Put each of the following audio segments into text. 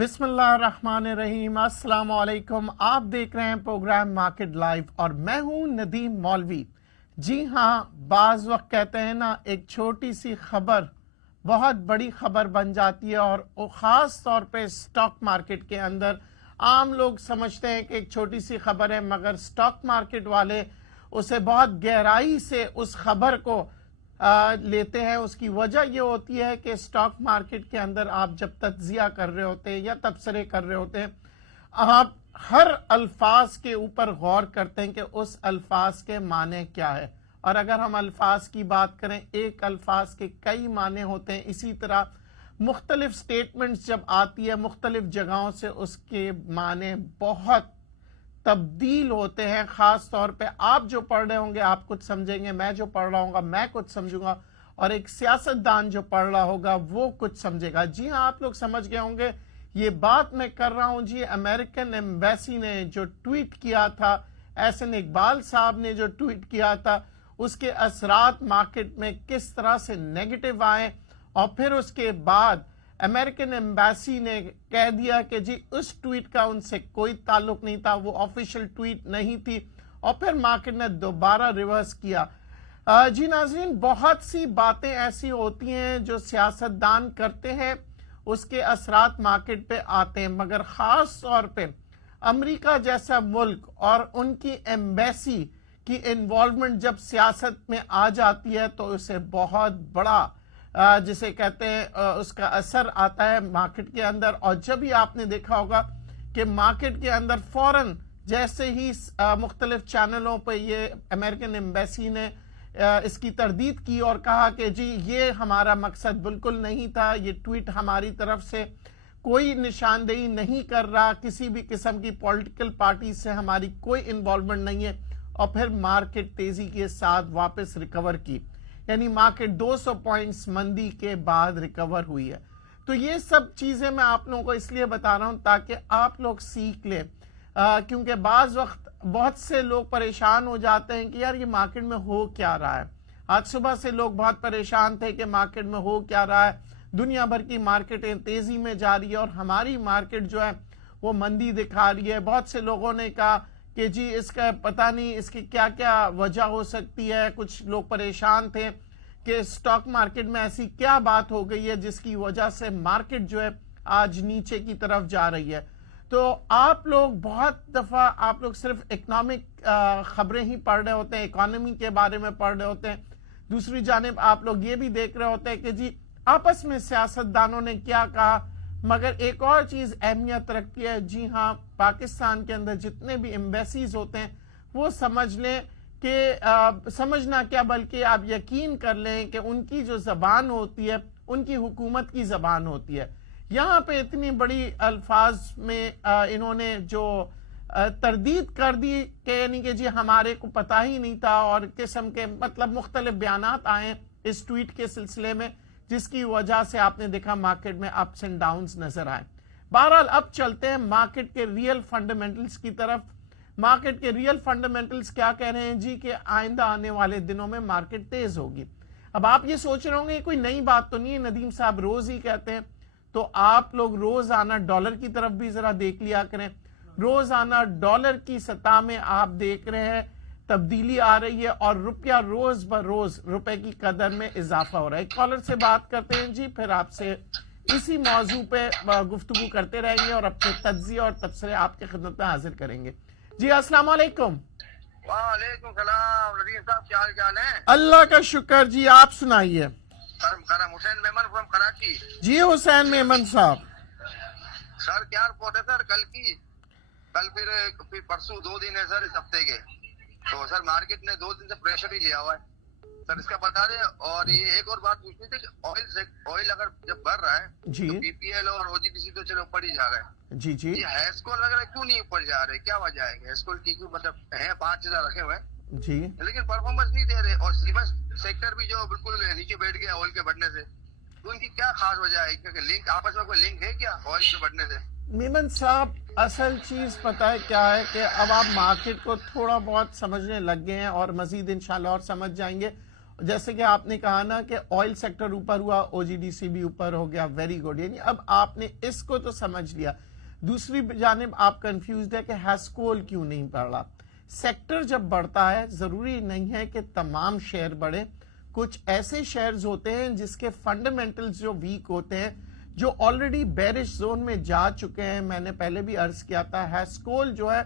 بسم اللہ الرحمن الرحیم۔ السلام علیکم، آپ دیکھ رہے ہیں پروگرام مارکیٹ لائیو اور میں ہوں ندیم مولوی۔ جی ہاں، بعض وقت کہتے ہیں نا، ایک چھوٹی سی خبر بہت بڑی خبر بن جاتی ہے، اور خاص طور پہ سٹاک مارکیٹ کے اندر عام لوگ سمجھتے ہیں کہ ایک چھوٹی سی خبر ہے، مگر سٹاک مارکیٹ والے اسے بہت گہرائی سے اس خبر کو لیتے ہیں۔ اس کی وجہ یہ ہوتی ہے کہ سٹاک مارکیٹ کے اندر آپ جب تجزیہ کر رہے ہوتے ہیں یا تبصرے کر رہے ہوتے ہیں، آپ ہر الفاظ کے اوپر غور کرتے ہیں کہ اس الفاظ کے معنی کیا ہے، اور اگر ہم الفاظ کی بات کریں، ایک الفاظ کے کئی معنی ہوتے ہیں۔ اسی طرح مختلف سٹیٹمنٹس جب آتی ہے مختلف جگہوں سے، اس کے معنی بہت تبدیل ہوتے ہیں۔ خاص طور پہ آپ جو پڑھ رہے ہوں گے آپ کچھ سمجھیں گے، میں جو پڑھ رہا ہوں گا میں کچھ سمجھوں گا، اور ایک سیاستدان جو پڑھ رہا ہوگا وہ کچھ سمجھے گا۔ جی ہاں، آپ لوگ سمجھ گئے ہوں گے یہ بات میں کر رہا ہوں جی امریکن ایمبیسی نے جو ٹویٹ کیا تھا، احسن اقبال صاحب نے جو ٹویٹ کیا تھا، اس کے اثرات مارکیٹ میں کس طرح سے نیگیٹو آئے، اور پھر اس کے بعد امریکن ایمبیسی نے کہہ دیا کہ جی اس ٹویٹ کا ان سے کوئی تعلق نہیں تھا، وہ آفیشیل ٹویٹ نہیں تھی، اور پھر مارکیٹ نے دوبارہ ریورس کیا۔ جی ناظرین، بہت سی باتیں ایسی ہوتی ہیں جو سیاستدان کرتے ہیں، اس کے اثرات مارکیٹ پہ آتے ہیں، مگر خاص طور پہ امریکہ جیسا ملک اور ان کی ایمبیسی کی انوالومنٹ جب سیاست میں آ جاتی ہے تو اسے بہت بڑا جسے کہتے ہیں اس کا اثر آتا ہے مارکیٹ کے اندر۔ اور جب ہی آپ نے دیکھا ہوگا کہ مارکیٹ کے اندر فوراً جیسے ہی مختلف چینلوں پہ یہ امریکن ایمبیسی نے اس کی تردید کی اور کہا کہ جی یہ ہمارا مقصد بالکل نہیں تھا، یہ ٹویٹ ہماری طرف سے کوئی نشاندہی نہیں کر رہا، کسی بھی قسم کی پولیٹیکل پارٹی سے ہماری کوئی انوالومنٹ نہیں ہے، اور پھر مارکیٹ تیزی کے ساتھ واپس ریکور کی، یعنی مارکیٹ 200 پوائنٹس مندی کے بعد ریکور ہوئی ہے۔ تو یہ سب چیزیں میں آپ لوگوں کو اس لیے بتا رہا ہوں تاکہ آپ لوگ سیکھ لیں، کیونکہ بعض وقت بہت سے لوگ پریشان ہو جاتے ہیں کہ یار یہ مارکیٹ میں ہو کیا رہا ہے۔ آج صبح سے لوگ بہت پریشان تھے کہ مارکیٹ میں ہو کیا رہا ہے، دنیا بھر کی مارکیٹیں تیزی میں جا رہی ہے اور ہماری مارکیٹ جو ہے وہ مندی دکھا رہی ہے۔ بہت سے لوگوں نے کہا کہ جی اس کا پتہ نہیں اس کی کیا کیا وجہ ہو سکتی ہے، کچھ لوگ پریشان تھے کہ سٹاک مارکیٹ میں ایسی کیا بات ہو گئی ہے جس کی وجہ سے مارکیٹ جو ہے آج نیچے کی طرف جا رہی ہے۔ تو آپ لوگ بہت دفعہ آپ لوگ صرف اکنامک خبریں ہی پڑھ رہے ہوتے ہیں، اکانومی کے بارے میں پڑھ رہے ہوتے ہیں، دوسری جانب آپ لوگ یہ بھی دیکھ رہے ہوتے ہیں کہ جی آپس میں سیاستدانوں نے کیا کہا، مگر ایک اور چیز اہمیت رکھتی ہے۔ جی ہاں، پاکستان کے اندر جتنے بھی ایمبیسیز ہوتے ہیں وہ سمجھ لیں کہ سمجھنا کیا بلکہ آپ یقین کر لیں کہ ان کی جو زبان ہوتی ہے ان کی حکومت کی زبان ہوتی ہے۔ یہاں پہ اتنی بڑی الفاظ میں انہوں نے جو تردید کر دی کہ یعنی کہ جی ہمارے کو پتہ ہی نہیں تھا، اور قسم کے مطلب مختلف بیانات آئے اس ٹویٹ کے سلسلے میں، جس کی وجہ سے آپ نے دیکھا مارکیٹ میں اپس اینڈ ڈاؤنز نظر آئے۔ بہرحال اب چلتے ہیں مارکیٹ کے ریئل فنڈامنٹلز کی طرف۔ مارکیٹ کے ریئل فنڈامنٹلز کیا کہہ رہے ہیں جی کہ آئندہ آنے والے دنوں میں مارکیٹ تیز ہوگی۔ اب آپ یہ سوچ رہے ہوں گے کوئی نئی بات تو نہیں ہے، ندیم صاحب روز ہی کہتے ہیں، تو آپ لوگ روزانہ ڈالر کی طرف بھی ذرا دیکھ لیا کریں۔ روزانہ ڈالر کی سطح میں آپ دیکھ رہے ہیں تبدیلی آ رہی ہے، اور روپیہ روز بروز روپے کی قدر میں اضافہ ہو رہا ہے۔ ایک کالر سے بات کرتے ہیں جی، پھر آپ سے اسی موضوع پہ گفتگو کرتے رہیں گے اور اپنے تجزیے اور تبصرے آپ کے خدمت میں حاضر کریں گے۔ جی السلام علیکم۔ وعلیکم السلام ندیم صاحب، کیا حال چال ہے؟ اللہ کا شکر جی، آپ سنائیے۔ کرم حسین میمن فرام کراچی۔ جی حسین میمن صاحب۔ سر کیا رپورٹ ہے سر کل کی؟ کل پھر پرسوں 2 دن ہے سر اس ہفتے کے، تو سر مارکیٹ نے 2 دن سے پریشر ہی لیا ہوا ہے سر، اس کا بتا دیں۔ اور یہ ایک اور بات پوچھنی تھی کہ آئل اگر جب بڑھ رہا ہے جی تو پی پی ایل اور او جی پی سی تو چلو اوپر ہی جا رہا ہے، جی جی یہ ہیسکول وغیرہ کیوں نہیں اوپر جا رہے؟ کیا وجہ ہے؟ ہیسکول کی کیوں مطلب ہے 5000 رکھے ہوئے ہیں جی لیکن پرفارمنس نہیں دے رہے، اور سیمنٹ سیکٹر بھی جو بالکل نیچے بیٹھ گیا آئل کے بڑھنے سے، تو ان کی کیا خاص وجہ ہے؟ کیونکہ لنک آپس میں کوئی لنک ہے کیا آئل کے بڑھنے سے؟ میمن صاحب، اصل چیز پتہ ہے کیا ہے کہ اب آپ مارکیٹ کو تھوڑا بہت سمجھنے لگ گئے ہیں اور مزید انشاءاللہ اور سمجھ جائیں گے۔ جیسے کہ آپ نے کہا نا کہ آئل سیکٹر اوپر ہوا, او جی ڈی سی بھی اوپر ہو گیا, ویری گڈ. یعنی اب آپ نے اس کو تو سمجھ لیا. دوسری جانب آپ کنفیوزڈ ہے کہ ہیسکول کیوں نہیں بڑھ رہا. سیکٹر جب بڑھتا ہے ضروری نہیں ہے کہ تمام شیئر بڑھے. کچھ ایسے شیئرز ہوتے ہیں جس کے فنڈامنٹلز جو ویک ہوتے ہیں, جو آلریڈی بیرش زون میں جا چکے ہیں. میں نے پہلے بھی عرض کیا تھا, ہیسکول جو ہے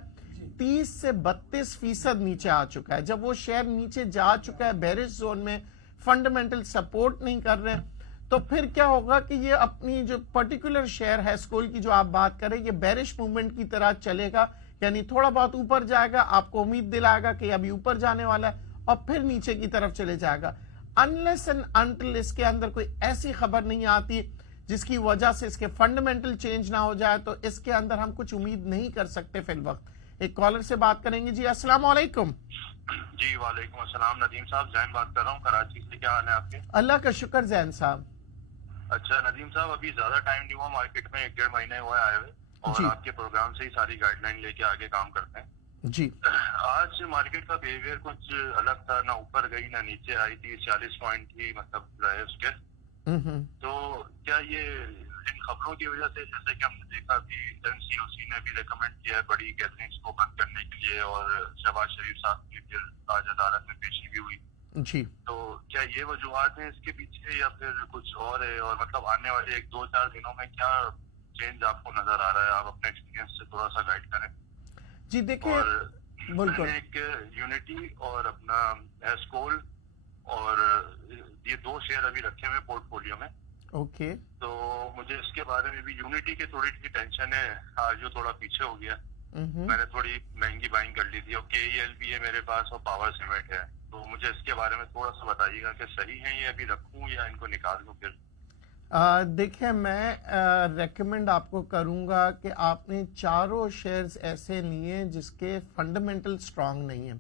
30 سے 32% نیچے آ چکا ہے. جب وہ شیئر نیچے جا چکا ہے بیرش زون میں, فنڈامنٹل سپورٹ نہیں کر رہے, تو پھر کیا ہوگا کہ یہ اپنی جو پرٹیکولر شیئر ہے اسکول کی جو آپ بات کریں, یہ بیرش موومنٹ کی طرح چلے گا. یعنی تھوڑا بہت اوپر جائے گا, آپ کو امید دلائے گا کہ ابھی اوپر جانے والا ہے, اور پھر نیچے کی طرف چلے جائے گا. انلیس اینڈ انٹل اس کے اندر کوئی ایسی خبر نہیں آتی جس کی وجہ سے اس کے فنڈامنٹل چینج نہ ہو جائے, تو اس کے اندر ہم کچھ امید نہیں کر سکتے فی الوقت. ایک کالر سے بات کریں گے. جی السلام علیکم. جی وعلیکم السلام. ندیم صاحب, زین بات کر رہا ہوں کراچی سے. کیا حال ہے آپ کے؟ اللہ کا شکر زین صاحب. اچھا ندیم صاحب, ابھی زیادہ ٹائم نہیں ہوا مارکیٹ میں, 1-1.5 مہینے ہوا آئے ہوئے, اور آپ کے پروگرام سے ہی ساری گائیڈ لائن لے کے آگے کام کرتے ہیں. جی آج مارکیٹ کا بیہیویئر کچھ الگ تھا, نہ اوپر گئی نہ نیچے آئی تھی, 40 پوائنٹ ہی مطلب رہے اس کے. تو کیا یہ ان خبروں کی وجہ سے, جیسے کہ ہم نے دیکھا کہ NCOC نے بھی ریکمینڈ کیا ہے بڑی گیدرنگس کو بند کرنے کے لیے, اور شہباز شریف صاحب کی پھر آج عدالت میں پیشی بھی ہوئی, جی, تو کیا یہ وجوہات ہیں اس کے پیچھے, یا پھر کچھ اور ہے؟ اور مطلب آنے والے 1-2-4 دنوں میں کیا چینج آپ کو نظر آ رہا ہے؟ آپ اپنے ایکسپیرینس سے تھوڑا سا گائیڈ کریں. جی دیکھیں, میں نے ایک یونٹی اور اپنا ایسکول اور یہ 2 شیئر ابھی رکھے ہوئے پورٹ فولیو میں. اوکے, تو مجھے اس کے بارے میں بھی یونٹی کی تھوڑی سی ٹینشن ہے, آج جو تھوڑا پیچھے ہو گیا, میں نے تھوڑی مہنگی بائنگ کر لی تھی, اور KEL بھی ہے میرے پاس, اور پاور سیمنٹ ہے. تو مجھے اس کے بارے میں تھوڑا سا بتائیے گا کہ صحیح ہے یہ ابھی رکھوں یا ان کو نکال دوں پھر. دیکھیں میں ریکمینڈ آپ کو کروں گا کہ آپ نے چاروں شیئرز ایسے لیے جس کے فنڈامنٹل سٹرانگ نہیں ہیں.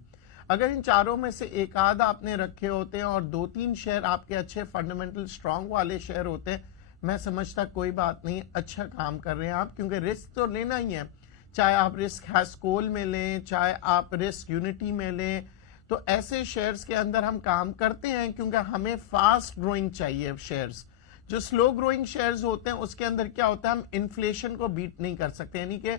اگر ان چاروں میں سے ایک آدھ آپ نے رکھے ہوتے ہیں اور 2-3 شیئر آپ کے اچھے فنڈامنٹل سٹرانگ والے شیئر ہوتے ہیں, میں سمجھتا کوئی بات نہیں, اچھا کام کر رہے ہیں آپ, کیونکہ رسک تو لینا ہی ہے. چاہے آپ رسک ہیسکول میں لیں, چاہے آپ رسک یونٹی میں لیں, تو ایسے شیئرز کے اندر ہم کام کرتے ہیں کیونکہ ہمیں فاسٹ گروئنگ چاہیے. شیئرز جو سلو گروئنگ شیئرز ہوتے ہیں اس کے اندر کیا ہوتا ہے, ہم انفلیشن کو بیٹ نہیں کر سکتے. یعنی کہ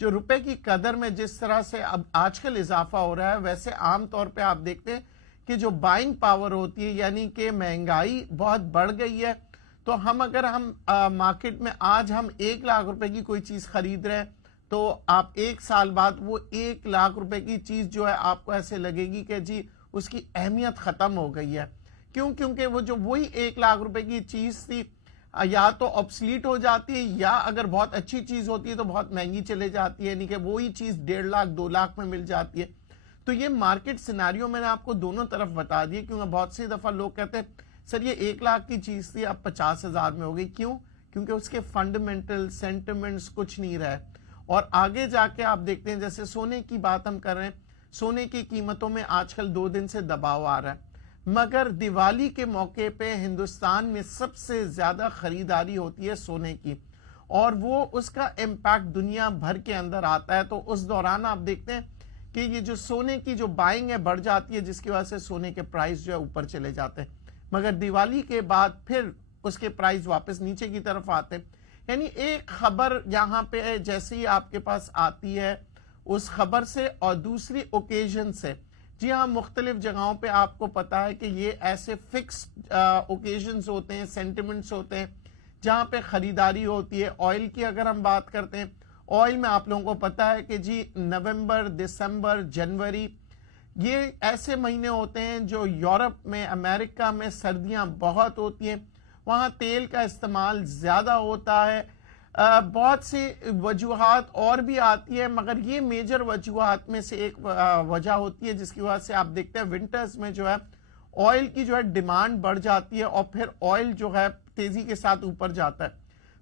جو روپے کی قدر میں جس طرح سے اب آج کل اضافہ ہو رہا ہے, ویسے عام طور پہ آپ دیکھتے ہیں کہ جو بائنگ پاور ہوتی ہے, یعنی کہ مہنگائی بہت بڑھ گئی ہے. تو اگر ہم مارکیٹ میں آج ہم 1 لاکھ روپے کی کوئی چیز خرید رہے ہیں, تو آپ 1 سال بعد وہ 1 لاکھ روپے کی چیز جو ہے آپ کو ایسے لگے گی کہ جی اس کی اہمیت ختم ہو گئی ہے. کیوں؟ کیونکہ وہ جو وہی 1 لاکھ روپے کی چیز تھی یا تو آبسلیٹ ہو جاتی ہے, یا اگر بہت اچھی چیز ہوتی ہے تو بہت مہنگی چلے جاتی ہے, یعنی کہ وہی چیز 1.5 لاکھ 2 لاکھ میں مل جاتی ہے. تو یہ مارکیٹ سیناریو میں نے آپ کو دونوں طرف بتا دیے, کیونکہ بہت سی دفعہ لوگ کہتے ہیں سر یہ 1 لاکھ کی چیز تھی اب 50,000 میں ہو گئی. کیوں؟ کیونکہ اس کے فنڈامنٹل سینٹیمنٹس کچھ نہیں رہے. اور آگے جا کے آپ دیکھتے ہیں, جیسے سونے کی بات ہم کر رہے ہیں, سونے کی قیمتوں میں آج کل 2 دن سے دباؤ آ رہا ہے, مگر دیوالی کے موقع پہ ہندوستان میں سب سے زیادہ خریداری ہوتی ہے سونے کی, اور وہ اس کا امپیکٹ دنیا بھر کے اندر آتا ہے. تو اس دوران آپ دیکھتے ہیں کہ یہ جو سونے کی جو بائنگ ہے بڑھ جاتی ہے, جس کی وجہ سے سونے کے پرائز جو ہے اوپر چلے جاتے ہیں, مگر دیوالی کے بعد پھر اس کے پرائز واپس نیچے کی طرف آتے ہیں. یعنی ایک خبر یہاں پہ جیسے ہی آپ کے پاس آتی ہے اس خبر سے, اور دوسری اوکیزن سے, جی ہاں مختلف جگہوں پہ آپ کو پتا ہے کہ یہ ایسے فکس اوکیزنز ہوتے ہیں, سینٹیمنٹس ہوتے ہیں جہاں پہ خریداری ہوتی ہے. آئل کی اگر ہم بات کرتے ہیں, آئل میں آپ لوگوں کو پتا ہے کہ جی نومبر, دسمبر, جنوری یہ ایسے مہینے ہوتے ہیں جو یورپ میں, امریکہ میں سردیاں بہت ہوتی ہیں, وہاں تیل کا استعمال زیادہ ہوتا ہے. بہت سی وجوہات اور بھی آتی ہے, مگر یہ میجر وجوہات میں سے ایک وجہ ہوتی ہے جس کی وجہ سے آپ دیکھتے ہیں ونٹرز میں جو ہے آئل کی جو ہے ڈیمانڈ بڑھ جاتی ہے, اور پھر آئل جو ہے تیزی کے ساتھ اوپر جاتا ہے.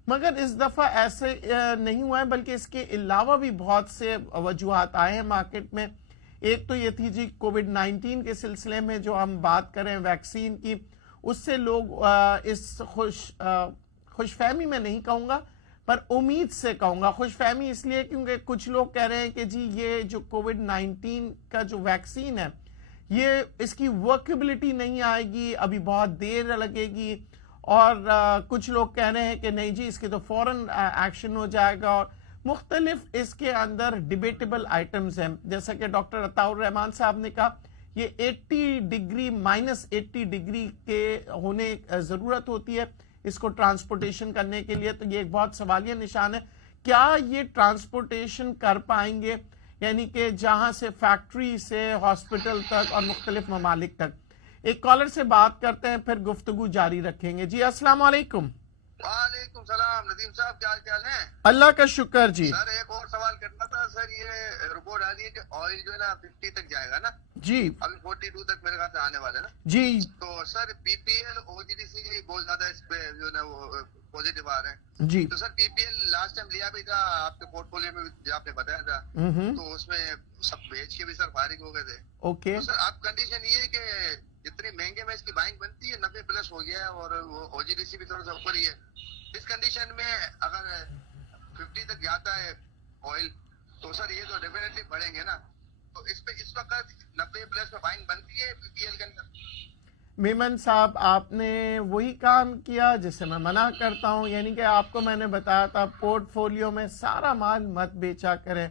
مگر اس دفعہ ایسے نہیں ہوا ہے, بلکہ اس کے علاوہ بھی بہت سے وجوہات آئے ہیں مارکیٹ میں. ایک تو یہ تھی جی کووڈ-19 کے سلسلے میں جو ہم بات کریں ویکسین کی, اس سے لوگ اس خوش فہمی میں نہیں کہوں گا پر امید سے کہوں گا, خوش فہمی اس لیے کیونکہ کچھ لوگ کہہ رہے ہیں کہ جی یہ جو کووڈ-19 کا جو ویکسین ہے یہ اس کی ورکیبلٹی نہیں آئے گی, ابھی بہت دیر لگے گی, اور کچھ لوگ کہہ رہے ہیں کہ نہیں جی اس کے تو فوراً ایکشن ہو جائے گا, اور مختلف اس کے اندر ڈیبیٹیبل آئٹمز ہیں. جیسا کہ ڈاکٹر عطاء الرحمان صاحب نے کہا یہ 80 ڈگری -80 ڈگری کے ہونے ضرورت ہوتی ہے اس کو ٹرانسپورٹیشن کرنے کے لیے. تو یہ ایک بہت سوالیہ نشان ہے, کیا یہ ٹرانسپورٹیشن کر پائیں گے, یعنی کہ جہاں سے فیکٹری سے ہاسپٹل تک اور مختلف ممالک تک. ایک کالر سے بات کرتے ہیں پھر گفتگو جاری رکھیں گے. جی السلام علیکم. وعلیکم السلام ندیم صاحب, کیا حال ہے؟ اللہ کا شکر. جی سر ایک اور سوال کرنا تھا سر, یہ رپورٹ آ رہی ہے کہ آئل جو ہے نا 50 تک جائے گا نا, جی ابھی 42 تک میرے خیال سے آنے والے نا. جی تو سر پی P L O G D C بہت زیادہ اس پہ جو ہے نا وہ پازیٹیو آ رہے ہیں. جی تو سر پی پی ایل لاسٹ ٹائم لیا بھی تھا آپ کے پورٹ فولیو میں جو آپ نے بتایا تھا, تو اس میں سب بیچ کے بھی سر فارغ ہو گئے تھے. اوکے. تو سر اب کنڈیشن یہ ہے کہ جتنی مہنگے میں اس کی بائنگ بنتی ہے 90+ ہو گیا ہے, اور وہ او جی ڈی سی بھی تھوڑا سا اوپر ہی ہے. اس کنڈیشن میں اگر 50 تک جاتا ہے آئل تو سر یہ تو ڈیفینیٹلی بڑھیں گے نا. تو اس پہ اس وقت 90+ پہ بائنگ بنتی ہے پی پی ایل کے اندر. میمن صاحب آپ نے وہی کام کیا جسے میں منع کرتا ہوں, یعنی کہ آپ کو میں نے بتایا تھا پورٹ فولیو میں سارا مال مت بیچا کریں.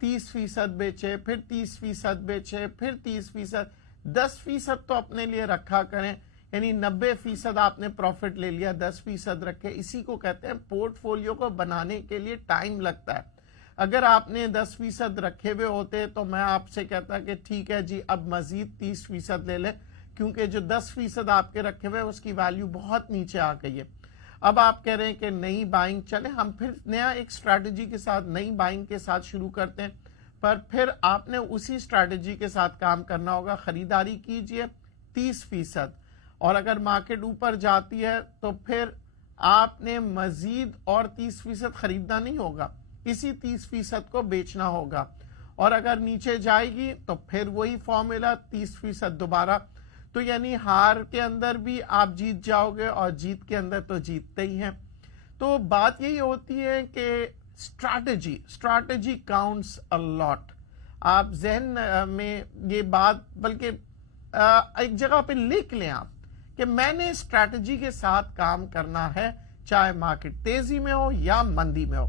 30% بیچے, پھر 30% بیچے, پھر 30%, 10% تو اپنے لیے رکھا کریں. یعنی 90% آپ نے پروفٹ لے لیا, 10% رکھے. اسی کو کہتے ہیں پورٹ فولیو کو بنانے کے لیے ٹائم لگتا ہے. اگر آپ نے 10% رکھے ہوئے ہوتے تو میں آپ سے کہتا کہ ٹھیک ہے جی اب مزید 30% لے لیں, کیونکہ جو 10% آپ کے رکھے ہوئے اس کی ویلیو بہت نیچے آ گئی ہے. اب آپ کہہ رہے ہیں کہ نئی بائنگ, چلیں ہم پھر نیا ایک اسٹریٹجی کے ساتھ نئی بائنگ کے ساتھ شروع کرتے ہیں, پر پھر آپ نے اسی اسٹریٹجی کے ساتھ کام کرنا ہوگا. خریداری کیجئے 30%, اور اگر مارکیٹ اوپر جاتی ہے تو پھر آپ نے مزید اور 30% خریدنا نہیں ہوگا, اسی 30% کو بیچنا ہوگا. اور اگر نیچے جائے گی تو پھر وہی فارمولا 30% دوبارہ. تو یعنی ہار کے اندر بھی آپ جیت جاؤ گے اور جیت کے اندر تو جیتتے ہی ہیں. تو بات یہی ہوتی ہے کہ اسٹریٹجی کاؤنٹس ا لاٹ. آپ ذہن میں یہ بات بلکہ ایک جگہ پہ لکھ لیں آپ کہ میں نے اسٹریٹجی کے ساتھ کام کرنا ہے, چاہے مارکیٹ تیزی میں ہو یا مندی میں ہو.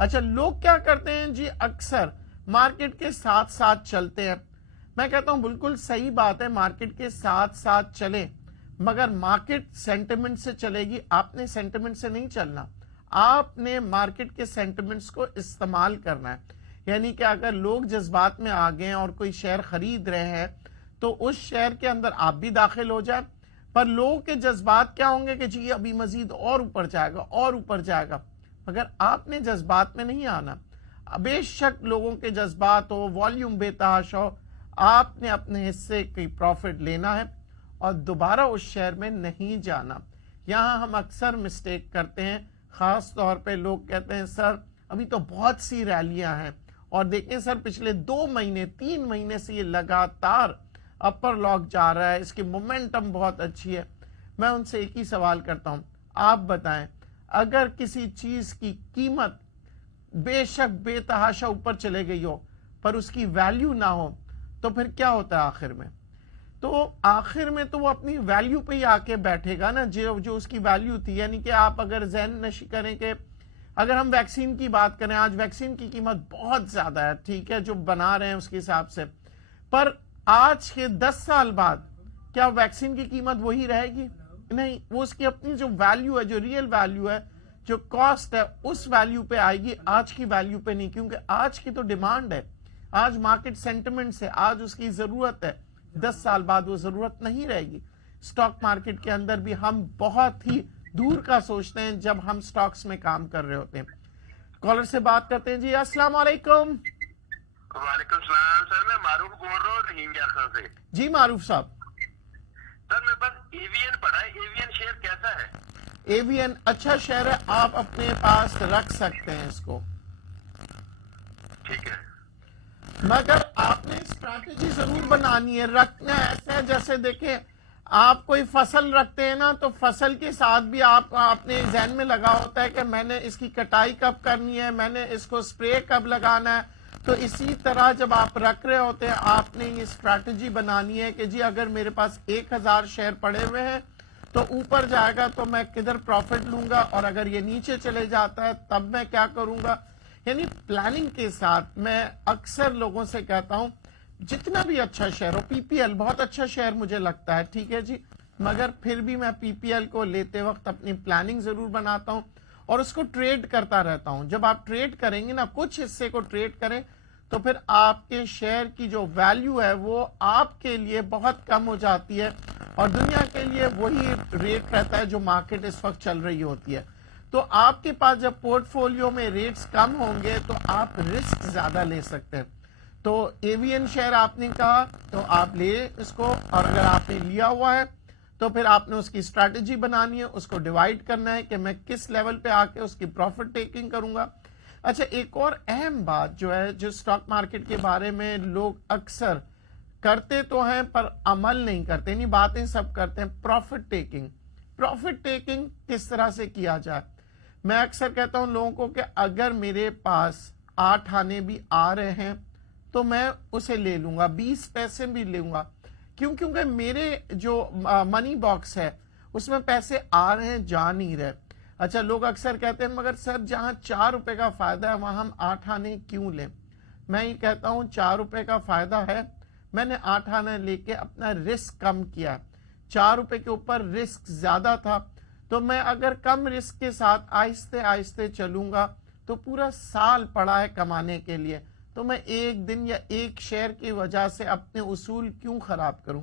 اچھا لوگ کیا کرتے ہیں جی, اکثر مارکیٹ کے ساتھ ساتھ چلتے ہیں. میں کہتا ہوں بالکل صحیح بات ہے, مارکیٹ کے ساتھ ساتھ چلیں, مگر مارکیٹ سینٹیمنٹ سے چلے گی, آپ نے سینٹیمنٹ سے نہیں چلنا. آپ نے مارکیٹ کے سینٹیمنٹس کو استعمال کرنا ہے. یعنی کہ اگر لوگ جذبات میں آ گئے اور کوئی شیئر خرید رہے ہیں تو اس شیئر کے اندر آپ بھی داخل ہو جائیں, پر لوگوں کے جذبات کیا ہوں گے کہ جی ابھی مزید اور اوپر جائے گا اور اوپر جائے گا, مگر آپ نے جذبات میں نہیں آنا. بے شک لوگوں کے جذبات ہو, والیوم بے تحاشا ہو, آپ نے اپنے حصے کی پروفٹ لینا ہے اور دوبارہ اس شیئر میں نہیں جانا. یہاں ہم اکثر مسٹیک کرتے ہیں, خاص طور پہ لوگ کہتے ہیں سر ابھی تو بہت سی ریلیاں ہیں, اور دیکھیں سر پچھلے 2 مہینے 3 مہینے سے یہ لگاتار اپر لاک جا رہا ہے, اس کی مومنٹم بہت اچھی ہے. میں ان سے ایک ہی سوال کرتا ہوں, آپ بتائیں اگر کسی چیز کی قیمت بے شک بے تحاشا اوپر چلے گئی ہو پر اس کی ویلیو نہ ہو تو پھر کیا ہوتا ہے آخر میں؟ تو آخر میں تو وہ اپنی ویلیو پہ ہی آ کے بیٹھے گا نا, جو اس کی ویلیو تھی. یعنی کہ آپ اگر ذہن نشی کریں کہ اگر ہم ویکسین کی بات کریں, آج ویکسین کی قیمت بہت زیادہ ہے, ٹھیک ہے جو بنا رہے ہیں اس کے حساب سے, پر آج کے 10 سال بعد کیا ویکسین کی قیمت وہی رہے گی؟ نہیں, وہ اس کی اپنی جو ویلیو ہے, جو ریئل ویلیو ہے, جو کاسٹ ہے, اس ویلیو پہ آئے گی, آج کی ویلیو پہ نہیں. کیونکہ آج کی تو ڈیمانڈ ہے, آج مارکیٹ سینٹیمنٹ سے, آج اس کی ضرورت ہے, 10 سال بعد وہ ضرورت نہیں رہے گی. سٹاک مارکیٹ کے اندر بھی ہم بہت ہی دور کا سوچتے ہیں جب ہم سٹاکس میں کام کر رہے ہوتے ہیں. کالر سے بات کرتے ہیں. جی السلام علیکم. وعلیکم السلام سر, میں معروف بول رہا ہوں رحیم یار سے. جی معروف صاحب. سر میرے پاس ای وی این پڑا ہے, ای وی این شیئر کیسا ہے؟ اے وی این اچھا شیئر ہے, آپ اپنے پاس رکھ سکتے ہیں اس کو, ٹھیک ہے, مگر آپ نے اسٹریٹجی ضرور بنانی ہے. رکھنا ایسا ہے جیسے دیکھیں آپ کوئی فصل رکھتے ہیں نا, تو فصل کے ساتھ بھی آپ اپنے ذہن میں لگا ہوتا ہے کہ میں نے اس کی کٹائی کب کرنی ہے, میں نے اس کو سپرے کب لگانا ہے, تو اسی طرح جب آپ رکھ رہے ہوتے ہیں آپ نے یہ اسٹریٹجی بنانی ہے کہ جی اگر میرے پاس 1000 شیئر پڑے ہوئے ہیں تو اوپر جائے گا تو میں کدھر پروفٹ لوں گا، اور اگر یہ نیچے چلے جاتا ہے تب میں کیا کروں گا. یعنی پلاننگ کے ساتھ میں اکثر لوگوں سے کہتا ہوں جتنا بھی اچھا شیئر ہو، پی پی ایل بہت اچھا شیئر مجھے لگتا ہے، ٹھیک ہے جی، مگر پھر بھی میں پی پی ایل کو لیتے وقت اپنی پلاننگ ضرور بناتا ہوں اور اس کو ٹریڈ کرتا رہتا ہوں. جب آپ ٹریڈ کریں گے نا، کچھ حصے کو ٹریڈ کریں تو پھر آپ کے شیئر کی جو ویلیو ہے وہ آپ کے لیے بہت کم ہو جاتی ہے اور دنیا کے لیے وہی ریٹ رہتا ہے جو مارکیٹ اس وقت چل رہی ہوتی ہے. تو آپ کے پاس جب پورٹ فولیو میں ریٹس کم ہوں گے تو آپ رسک زیادہ لے سکتے ہیں. تو ایوین شیئر آپ نے کہا تو آپ لے اس کو، اور اگر آپ نے لیا ہوا ہے تو پھر آپ نے اس کی اسٹریٹجی بنانی ہے، اس کو ڈیوائیڈ کرنا ہے کہ میں کس لیول پہ آ کے اس کی پروفٹ ٹیکنگ کروں گا. اچھا، ایک اور اہم بات جو ہے جو اسٹاک مارکیٹ کے بارے میں لوگ اکثر کرتے تو ہیں پر عمل نہیں کرتے، نہیں باتیں سب کرتے ہیں، پروفٹ ٹیکنگ. پروفٹ ٹیکنگ کس طرح سے کیا جائے؟ میں اکثر کہتا ہوں لوگوں کو کہ اگر میرے پاس 8 آنے بھی آ رہے ہیں تو میں اسے لے لوں گا، 20 پیسے بھی لوں گا. کیونکہ میرے جو منی باکس ہے اس میں پیسے آ رہے ہیں، جا نہیں رہے. اچھا، لوگ اکثر کہتے ہیں مگر سر جہاں 4 روپے کا فائدہ ہے وہاں ہم 8 آنے کیوں لیں؟ میں یہ کہتا ہوں 4 روپے کا فائدہ ہے، میں نے 8 آنے لے کے اپنا رسک کم کیا. 4 روپے کے اوپر رسک زیادہ تھا تو میں اگر کم رسک کے ساتھ آہستہ آہستہ چلوں گا تو پورا سال پڑا ہے کمانے کے لیے، تو میں ایک دن یا ایک شیئر کی وجہ سے اپنے اصول کیوں خراب کروں؟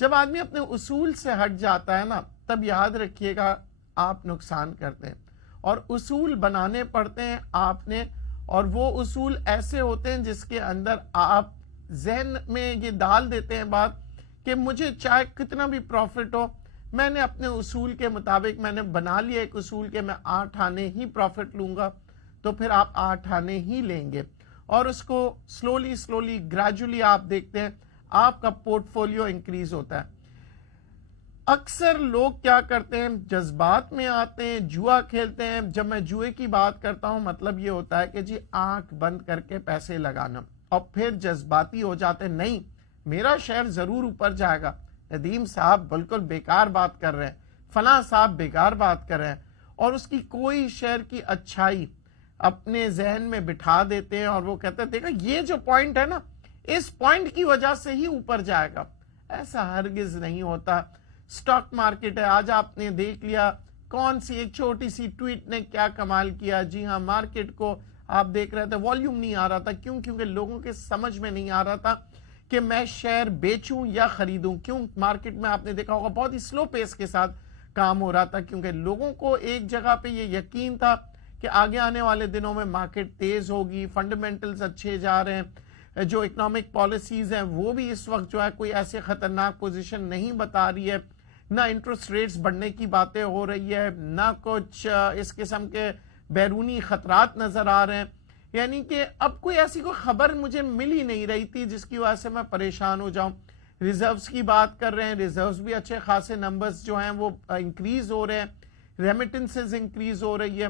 جب آدمی اپنے اصول سے ہٹ جاتا ہے نا، تب یاد رکھیے گا آپ نقصان کرتے ہیں. اور اصول بنانے پڑتے ہیں آپ نے، اور وہ اصول ایسے ہوتے ہیں جس کے اندر آپ ذہن میں یہ ڈال دیتے ہیں بات کہ مجھے چاہے کتنا بھی پروفٹ ہو، میں نے اپنے اصول کے مطابق میں نے بنا لیا ایک اصول کہ میں 8 آنے ہی پروفٹ لوں گا، تو پھر آپ 8 آنے ہی لیں گے. اور اس کو سلولی گریجولی آپ دیکھتے ہیں آپ کا پورٹ فولیو انکریز ہوتا ہے. اکثر لوگ کیا کرتے ہیں، جذبات میں آتے ہیں، جوا کھیلتے ہیں. جب میں جوئے کی بات کرتا ہوں مطلب یہ ہوتا ہے کہ جی آنکھ بند کر کے پیسے لگانا، اور پھر جذباتی ہو جاتے ہیں، نہیں میرا شیئر ضرور اوپر جائے گا. ندیم صاحب بالکل بیکار بات کر رہے ہیں، فلاں صاحب بیکار بات کر رہے ہیں، اور اس کی کوئی شیئر کی اچھائی اپنے ذہن میں بٹھا دیتے ہیں اور وہ کہتے ہیں دیکھا یہ جو پوائنٹ ہے نا، اس پوائنٹ کی وجہ سے ہی اوپر جائے گا. ایسا ہرگز نہیں ہوتا. سٹاک مارکیٹ ہے، آج آپ نے دیکھ لیا کون سی ایک چھوٹی سی ٹویٹ نے کیا کمال کیا. جی ہاں، مارکیٹ کو آپ دیکھ رہے تھے والیوم نہیں آ رہا تھا. کیونکہ لوگوں کے سمجھ میں نہیں آ رہا تھا کہ میں شیئر بیچوں یا خریدوں. کیوں؟ مارکیٹ میں آپ نے دیکھا ہوگا بہت ہی سلو پیس کے ساتھ کام ہو رہا تھا، کیونکہ لوگوں کو ایک جگہ پہ یہ یقین تھا کہ آگے آنے والے دنوں میں مارکیٹ تیز ہوگی، فنڈامنٹلز اچھے جا رہے ہیں، جو اکنامک پالیسیز ہیں وہ بھی اس وقت جو ہے کوئی ایسے خطرناک پوزیشن نہیں بتا رہی ہے، نہ انٹرسٹ ریٹس بڑھنے کی باتیں ہو رہی ہے، نہ کچھ اس قسم کے بیرونی خطرات نظر آ رہے ہیں. یعنی کہ اب کوئی ایسی کوئی خبر مجھے مل ہی نہیں رہی تھی جس کی وجہ سے میں پریشان ہو جاؤں. ریزروز کی بات کر رہے ہیں، ریزروز بھی اچھے خاصے نمبرز جو ہیں وہ انکریز ہو رہے ہیں، ریمیٹنسز انکریز ہو رہی ہے.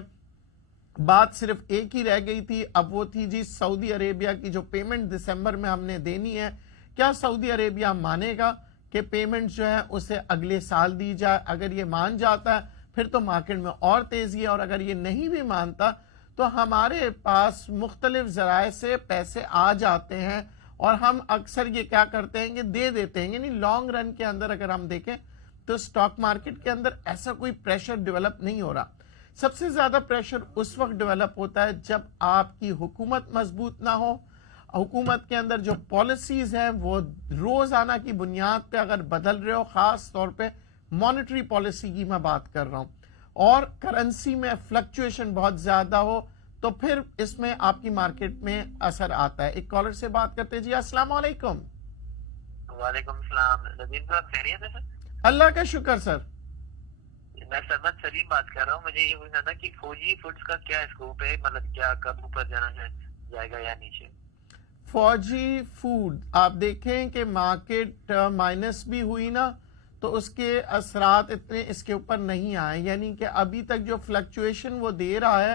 بات صرف ایک ہی رہ گئی تھی، اب وہ تھی جی سعودی عربیہ کی جو پیمنٹ دسمبر میں ہم نے دینی ہے، کیا سعودی عربیہ مانے گا کہ پیمنٹ جو ہے اسے اگلے سال دی جائے؟ اگر یہ مان جاتا ہے پھر تو مارکیٹ میں اور تیزی ہے، اور اگر یہ نہیں بھی مانتا تو ہمارے پاس مختلف ذرائع سے پیسے آ جاتے ہیں اور ہم اکثر یہ کیا کرتے ہیں کہ دے دیتے ہیں. یعنی لانگ رن کے اندر اگر ہم دیکھیں تو سٹاک مارکیٹ کے اندر ایسا کوئی پریشر ڈیولپ نہیں ہو رہا. سب سے زیادہ پریشر اس وقت ڈیولپ ہوتا ہے جب آپ کی حکومت مضبوط نہ ہو، حکومت کے اندر جو پالیسیز ہیں وہ روزانہ کی بنیاد پہ اگر بدل رہے ہو، خاص طور پہ مانیٹری پالیسی کی میں بات کر رہا ہوں، اور کرنسی میں فلکچویشن بہت زیادہ ہو، تو پھر اس میں آپ کی مارکیٹ میں اثر آتا ہے. ایک کالر سے بات کرتے. جی السلام علیکم. وعلیکم السلام. ندیم صاحب خیریت ہے سر؟ اللہ کا شکر سر. میں سرمد سلیم بات کر رہا ہوں. مجھے یہ پوچھنا تھا کہ فوجی فوڈز کا کیا اسکوپ ہے، مطلب کیا کب اوپر جانا ہے، جائے گا یا نیچے؟ فوجی فوڈ آپ دیکھیں کہ مارکیٹ مائنس بھی ہوئی نا تو اس کے اثرات اتنے اس کے اوپر نہیں آئے. یعنی کہ ابھی تک جو فلکچویشن وہ دے رہا ہے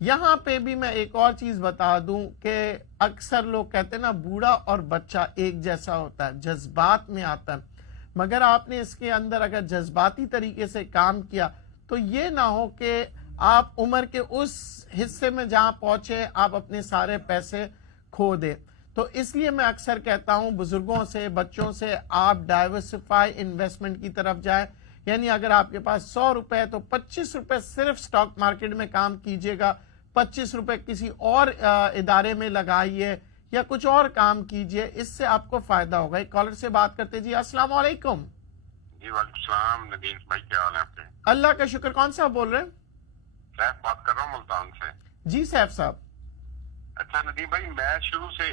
یہاں پہ بھی میں ایک اور چیز بتا دوں کہ اکثر لوگ کہتے ہیں نا بوڑھا اور بچہ ایک جیسا ہوتا ہے، جذبات میں آتا ہے، مگر آپ نے اس کے اندر اگر جذباتی طریقے سے کام کیا تو یہ نہ ہو کہ آپ عمر کے اس حصے میں جہاں پہنچے آپ اپنے سارے پیسے کھو دیں۔ تو اس لیے میں اکثر کہتا ہوں بزرگوں سے، بچوں سے، آپ ڈائیورسفائی انویسٹمنٹ کی طرف جائیں، یعنی اگر آپ کے پاس 100 روپے تو 25 روپے صرف سٹاک مارکیٹ میں کام کیجئے گا، 25 روپے کسی اور ادارے میں لگائیے یا کچھ اور کام کیجئے، اس سے آپ کو فائدہ ہوگا۔ ایک کالر سے بات کرتے جی، السلام علیکم۔ جی وعلیکم السلام ندیم بھائی، کیا حال ہے آپ کے؟ اللہ کا شکر، کون صاحب بول رہے ہیں؟ سیف بات کر رہا ہوں ملتان سے۔ جی سیف صاحب۔ اچھا ندیم بھائی، میں شروع سے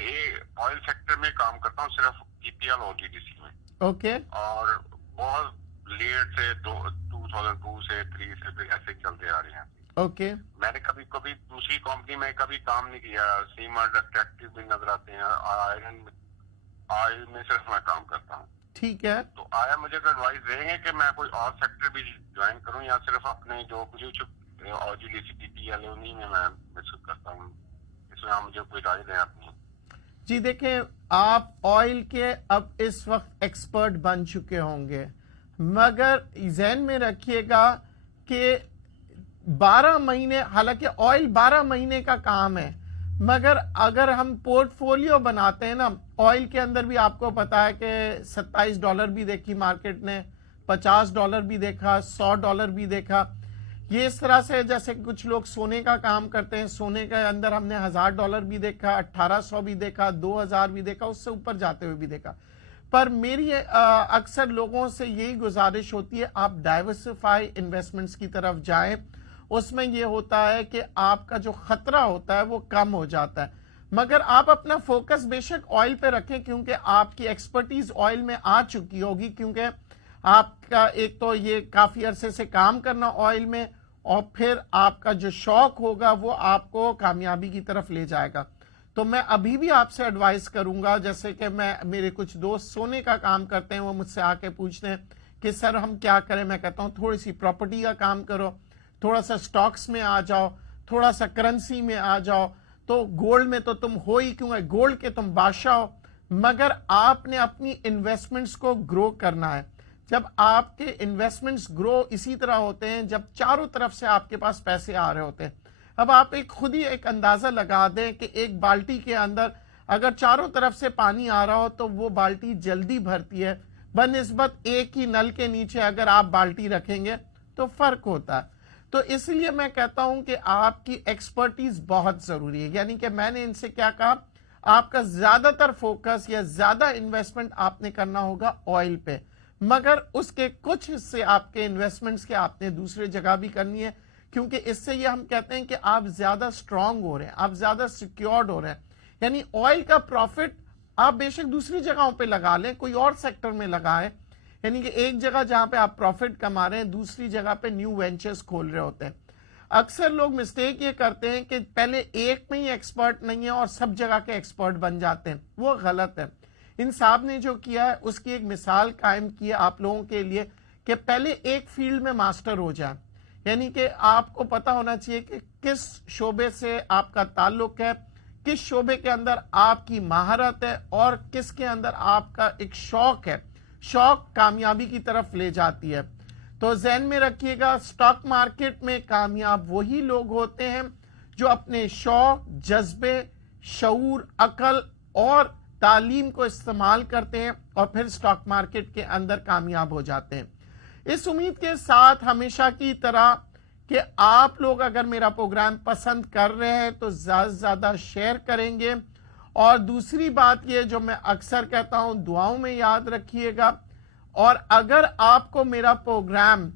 آئل سیکٹر میں کام کرتا ہوں، صرف EPL اور GDC میں، اوکے، اور بہت لیٹ سے 2002 سے 3 سے پھر ایسے چلتے آ رہے ہیں۔ اوکے، میں نے کبھی دوسری کمپنی میں کبھی کام نہیں کیا، سیما ڈیٹیکٹیو بھی نظر آتے ہیں، آئل میں صرف میں کام کرتا ہوں۔ ٹھیک ہے، تو آیا مجھے کوئی ایڈوائز دیں گے کہ میں کوئی اور سیکٹر بھی جوائن کروں یا صرف اپنے جو بلیو چپ اور GDC EPL انہیں میں محسوس کرتا ہوں؟ اس میں آپ مجھے کوئی رائے دیں اپنی۔ جی دیکھیں، آپ آئل کے اب اس وقت ایکسپرٹ بن چکے ہوں گے، مگر ذہن میں رکھیے گا کہ 12 مہینے، حالانکہ آئل 12 مہینے کا کام ہے، مگر اگر ہم پورٹ فولیو بناتے ہیں نا، آئل کے اندر بھی آپ کو پتا ہے کہ $27 بھی دیکھی مارکیٹ نے، $50 بھی دیکھا، $100 بھی دیکھا۔ یہ اس طرح سے جیسے کچھ لوگ سونے کا کام کرتے ہیں، سونے کے اندر ہم نے $1000 بھی دیکھا، 1800 بھی دیکھا، 2000 بھی دیکھا، اس سے اوپر جاتے ہوئے بھی دیکھا۔ پر میری اکثر لوگوں سے یہی گزارش ہوتی ہے، آپ ڈائیورسفائی انویسٹمنٹس کی طرف جائیں، اس میں یہ ہوتا ہے کہ آپ کا جو خطرہ ہوتا ہے وہ کم ہو جاتا ہے، مگر آپ اپنا فوکس بے شک آئل پہ رکھیں، کیونکہ آپ کی ایکسپرٹیز آئل میں آ چکی ہوگی، کیونکہ آپ کا ایک تو یہ کافی عرصے سے کام کرنا آئل میں، اور پھر آپ کا جو شوق ہوگا وہ آپ کو کامیابی کی طرف لے جائے گا۔ تو میں ابھی بھی آپ سے ایڈوائز کروں گا، جیسے کہ میرے کچھ دوست سونے کا کام کرتے ہیں، وہ مجھ سے آ کے پوچھتے ہیں کہ سر ہم کیا کریں؟ میں کہتا ہوں تھوڑی سی پراپرٹی کا کام کرو، تھوڑا سا سٹاکس میں آ جاؤ، تھوڑا سا کرنسی میں آ جاؤ، تو گولڈ میں تو تم ہو ہی کیوں ہے، گولڈ کے تم بادشاہ ہو، مگر آپ نے اپنی انویسٹمنٹس کو گرو کرنا ہے۔ جب آپ کے انویسٹمنٹس گرو اسی طرح ہوتے ہیں جب چاروں طرف سے آپ کے پاس پیسے آ رہے ہوتے ہیں۔ اب آپ خود ہی ایک اندازہ لگا دیں کہ ایک بالٹی کے اندر اگر چاروں طرف سے پانی آ رہا ہو تو وہ بالٹی جلدی بھرتی ہے، بنسبت ایک ہی نل کے نیچے اگر آپ بالٹی رکھیں گے تو فرق ہوتا ہے۔ تو اس لیے میں کہتا ہوں کہ آپ کی ایکسپرٹیز بہت ضروری ہے، یعنی کہ میں نے ان سے کیا کہا، آپ کا زیادہ تر فوکس یا زیادہ انویسٹمنٹ آپ نے کرنا ہوگا آئل پہ، مگر اس کے کچھ حصے آپ کے انویسٹمنٹس کے آپ نے دوسرے جگہ بھی کرنی ہے، کیونکہ اس سے یہ ہم کہتے ہیں کہ آپ زیادہ سٹرونگ ہو رہے ہیں، آپ زیادہ سیکیورڈ ہو رہے ہیں، یعنی آئل کا پروفٹ آپ بے شک دوسری جگہوں پہ لگا لیں، کوئی اور سیکٹر میں لگائیں، یعنی کہ ایک جگہ جہاں پہ آپ پروفٹ کما رہے ہیں دوسری جگہ پہ نیو وینچرز کھول رہے ہوتے ہیں۔ اکثر لوگ مسٹیک یہ کرتے ہیں کہ پہلے ایک میں ہی ایکسپرٹ نہیں ہے اور سب جگہ کے ایکسپرٹ بن جاتے ہیں، وہ غلط ہے۔ ان صاحب نے جو کیا ہے اس کی ایک مثال قائم کی ہے آپ لوگوں کے لیے کہ پہلے ایک فیلڈ میں ماسٹر ہو جائیں، یعنی کہ آپ کو پتا ہونا چاہیے کہ کس شعبے سے آپ کا تعلق ہے، کس شعبے کے اندر آپ کی مہارت ہے اور کس کے اندر آپ کا ایک شوق ہے۔ شوق کامیابی کی طرف لے جاتی ہے۔ تو ذہن میں رکھیے گا، سٹاک مارکیٹ میں کامیاب وہی لوگ ہوتے ہیں جو اپنے شوق، جذبے، شعور، عقل اور تعلیم کو استعمال کرتے ہیں اور پھر سٹاک مارکیٹ کے اندر کامیاب ہو جاتے ہیں۔ اس امید کے ساتھ ہمیشہ کی طرح کہ آپ لوگ اگر میرا پروگرام پسند کر رہے ہیں تو زیادہ سے زیادہ شیئر کریں گے، اور دوسری بات یہ جو میں اکثر کہتا ہوں دعاؤں میں یاد رکھیے گا، اور اگر آپ کو میرا پروگرام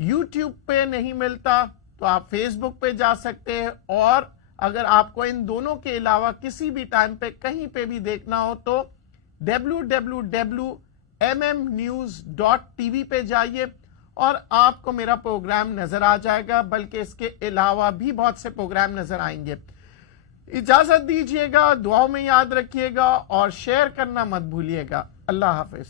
یوٹیوب پہ نہیں ملتا تو آپ فیس بک پہ جا سکتے ہیں، اور اگر آپ کو ان دونوں کے علاوہ کسی بھی ٹائم پہ کہیں پہ بھی دیکھنا ہو تو www.mmnews.tv پہ جائیے اور آپ کو میرا پروگرام نظر آ جائے گا، بلکہ اس کے علاوہ بھی بہت سے پروگرام نظر آئیں گے۔ اجازت دیجیے گا، دعاؤں میں یاد رکھیے گا اور شیئر کرنا مت بھولیے گا۔ اللہ حافظ۔